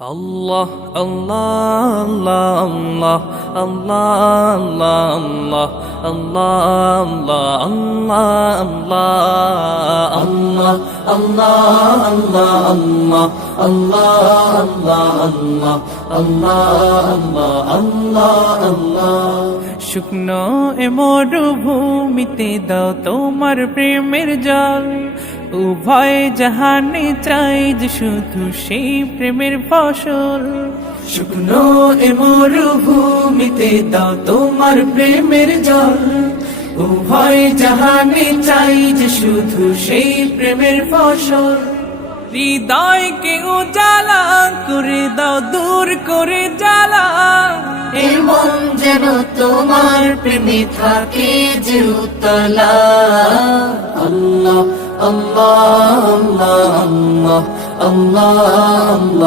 আল্লাহ আল্লাহ আল্লাহ আল্লাহ আল্লাহ আল্লাহ আল্লাহ আল্লাহ আল্লাহ আল্লাহ আল্লাহ আল্লাহ আল্লাহ আল্লাহ আল্লাহ আল্লাহ শুকনো এ মরুভূমিতে দাও তোমার প্রেমের জল উভয় জাহানে চাই যে শুধু সেই প্রেমের ফসল। শুকনো এ মরুভূমিতে দাও তোমার প্রেমের জল, উভয় জাহানে চাই যে শুধু সেই প্রেমের ফসল। হৃদয়কে উজালা করে দাও, দূর করে জ্বালা, এমন যেন তোমার প্রেমে থাকে যে উতলা। আল্লাহ আল্লাহ আল্লাহ আল্লাহ আল্লাহ।